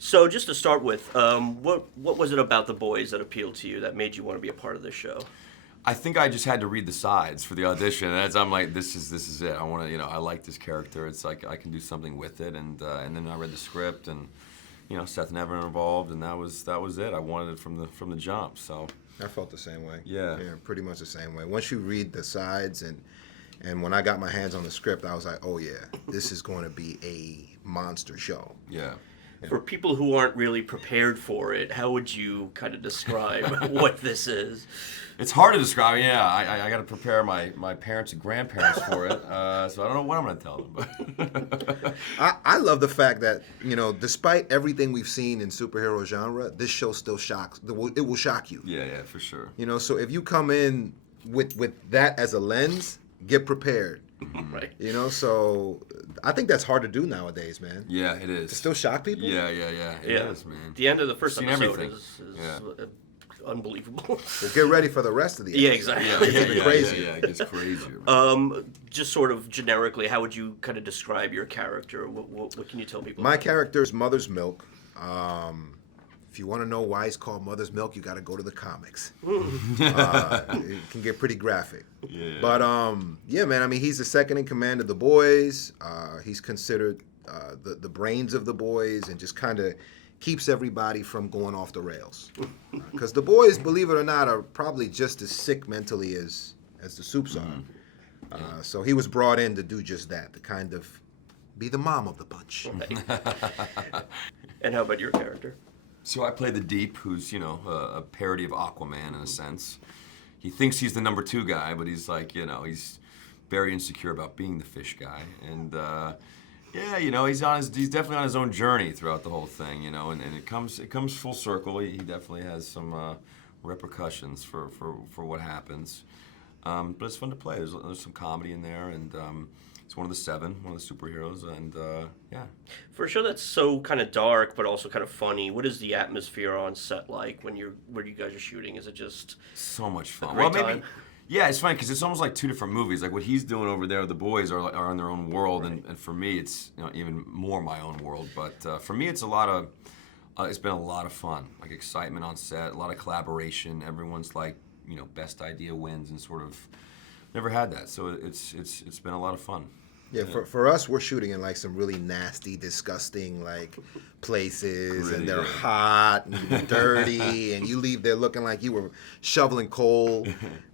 So just to start with, what was it about the boys that appealed to you that made you want to be a part of this show? I think I just had to read the sides for the audition, and as I'm like, this is it. I want to, I like this character. It's like I can do something with it, and then I read the script, and Seth never involved, and that was it. I wanted it from the jump. So I felt the same way. Yeah, pretty much the same way. Once you read the sides, and when I got my hands on the script, I was like, oh yeah, this is going to be a monster show. Yeah. For people who aren't really prepared for it, how would you kind of describe what this is? It's hard to describe. Yeah, I got to prepare my parents and grandparents for it, so I don't know what I'm going to tell them. But I love the fact that despite everything we've seen in superhero genre, this show still shocks. It will shock you. Yeah, for sure. So if you come in with that as a lens, get prepared. Right. So I think that's hard to do nowadays, man. Yeah, it is. To still shock people? Yeah. It is, man. The end of the first episode everything. is unbelievable. Well, get ready for the rest of the episode. Yeah, exactly. Yeah, It's even crazier. Yeah, it gets crazier. Just sort of generically, how would you kind of describe your character? What can you tell people? My character is Mother's Milk. If you want to know why he's called Mother's Milk, you got to go to the comics. It can get pretty graphic. Yeah. But yeah, man. I mean, he's the second in command of the boys. He's considered the brains of the boys, and just kind of keeps everybody from going off the rails. Because the boys, believe it or not, are probably just as sick mentally as the Soups are. So he was brought in to do just that, to kind of be the mom of the bunch. Right. And how about your character? So I play the Deep, who's, a parody of Aquaman in a sense. He thinks he's the number 2 guy, but he's like, he's very insecure about being the fish guy. And, he's definitely on his own journey throughout the whole thing, and it comes full circle. He definitely has some repercussions for what happens. But it's fun to play. There's some comedy in there, and it's one of the 7, one of the superheroes, and yeah. For a show that's so kind of dark but also kind of funny, what is the atmosphere on set like when you guys are shooting? Is it just so much fun? Well, maybe. Yeah, it's funny because it's almost like 2 different movies. Like what he's doing over there, the boys are in their own world, right. and for me, it's even more my own world. But for me, it's been a lot of fun, like excitement on set, a lot of collaboration. Everyone's like, best idea wins, and sort of never had that. So it's been a lot of fun. Yeah, for us, we're shooting in like some really nasty, disgusting places, Gritty, and they're hot and dirty, and you leave there looking like you were shoveling coal.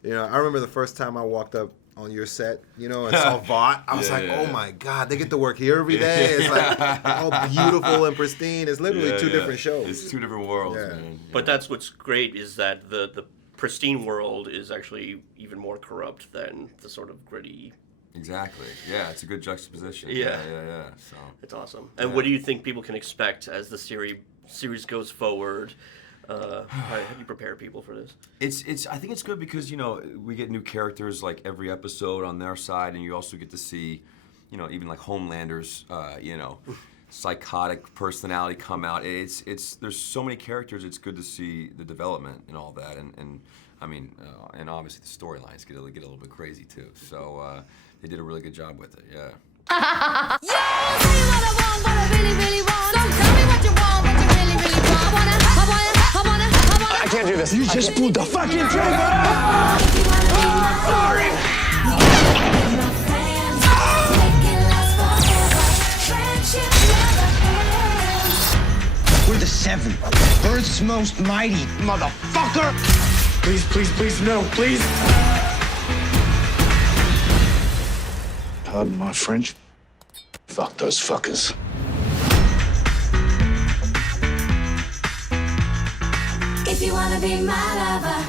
I remember the first time I walked up on your set, and saw Vought. I was oh my God, they get to work here every day. It's like all beautiful and pristine. It's literally 2 different shows. It's 2 different worlds, man. But that's what's great is that the pristine world is actually even more corrupt than the sort of gritty. Exactly. Yeah, it's a good juxtaposition. Yeah. So it's awesome. And what do you think people can expect as the series goes forward? How do you prepare people for this? I think it's good because we get new characters like every episode on their side, and you also get to see, even like Homelander's, psychotic personality come out. There's so many characters. It's good to see the development and all that, and I mean, and obviously the storylines get a little bit crazy too. So they did a really good job with it. Yeah. Yo, tell me what I want, what I really, really want. So tell me what you want, what you really, really want. I can't do this. You just pulled the fucking trigger. Sorry. We're the 7, Earth's most mighty motherfucker. Please, no, please. Pardon my French. Fuck those fuckers. If you wanna be my lover,